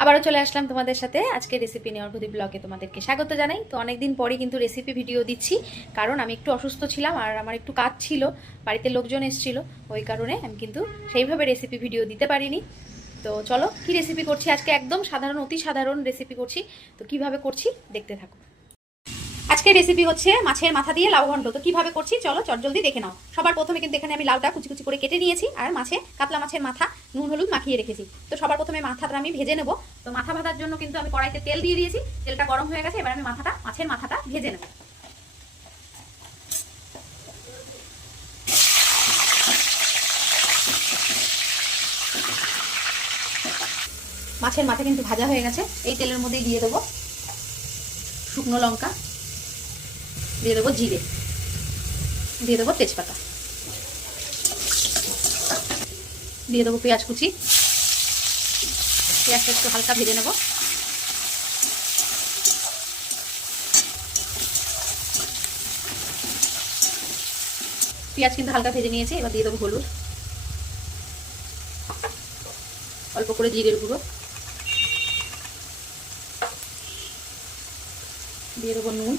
আবারও চলে আসলাম তোমাদের সাথে। আজকে রেসিপি নেওয়ার প্রতি ব্লগে তোমাদেরকে স্বাগত জানাই। তো অনেকদিন পরে কিন্তু রেসিপি ভিডিও দিচ্ছি, কারণ আমি একটু অসুস্থ ছিলাম আর আমার একটু কাজ ছিল, বাড়িতে লোকজন এসেছিল, ওই কারণে আমি কিন্তু সেইভাবে রেসিপি ভিডিও দিতে পারিনি। তো চলো, কি রেসিপি করছি? আজকে একদম সাধারণ, অতি সাধারণ রেসিপি করছি। তো কীভাবে করছি? দেখতে থাকো। আজকের রেসিপি হচ্ছে মাছের মাথা দিয়ে লাউ ঘন্ট। তো কীভাবে করছি? চলো চটজলদি দেখে নাও। সবার প্রথমে কিন্তু এখানে আমি লাউটা কুচি কুচি করে কেটে নিয়েছি, আর মাছে, কাতলা মাছের মাথা, নুন, হলুদ মাখিয়ে রেখেছি। তো সবার প্রথমে মাথাটা আমি ভেজে নেব। তো মাথা ভাজার জন্য কিন্তু আমি কড়াইতে তেল দিয়ে দিয়েছি। তেলটা গরম হয়ে গেছে, এবার আমি মাথাটা, মাছের মাথাটা ভেজে নেব। মাছের মাথা কিন্তু ভাজা হয়ে গেছে। এই তেলের মধ্যেই দিয়ে দেবো শুকনো লঙ্কা। দিয়ে দেবো জিরে। দিয়ে দেবো তেজপাতা। দিয়ে দেবো পেঁয়াজ কুচি। পেঁয়াজটা একটু হালকা ভেজে নেব। পেঁয়াজ কিন্তু হালকা ভেজে নিয়েছি, এবার দিয়ে দেবো হলুদ। অল্প করে জিরের গুঁড়ো। দিয়ে দেবো নুন।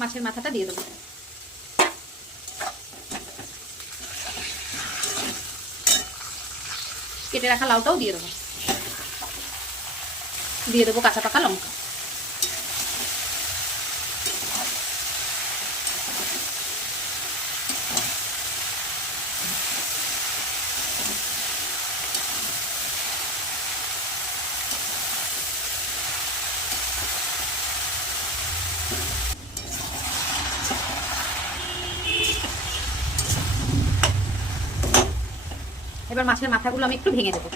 মাছের মাথাটা দিয়ে দেবো। কেটে রাখা লাউটাও দিয়ে দেবো। দিয়ে দেবো কাঁচা পাকা লঙ্কা। এবার মাছের মাথাগুলো আমি একটু ভেঙে দেবো।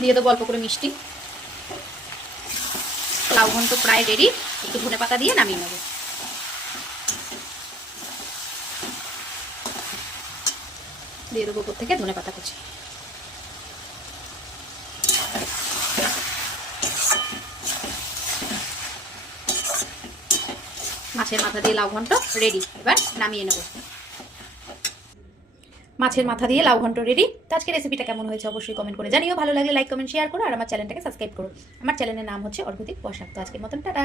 দিয়ে দেবো অল্প করে মিষ্টি। লাউ ঘন্ট প্রায় রেডি একটু ধনে পাতা দিয়ে নামিয়ে নেব। দিয়ে দেবো উপর থেকে ধনে পাতা কুচি। মাছের মাথা দিয়ে লাউ ঘন্ট রেডি এবার নামিয়ে নেব। মাছের মাথা দিয়ে লাউ ঘন্ট রেডি তো আজকে রেসিপিটা কেমন হয়েছে অবশ্যই কমেন্ট করে জানিও। ভালো লাগলে লাইক কমেন্ট শেয়ার করো আর আমার চ্যানেলটাকে সাবস্ক্রাইব করো। আমার চ্যানেলের নাম হচ্ছে অর্ঘদীপ বসাক। তো আজকের মতন, টাটা।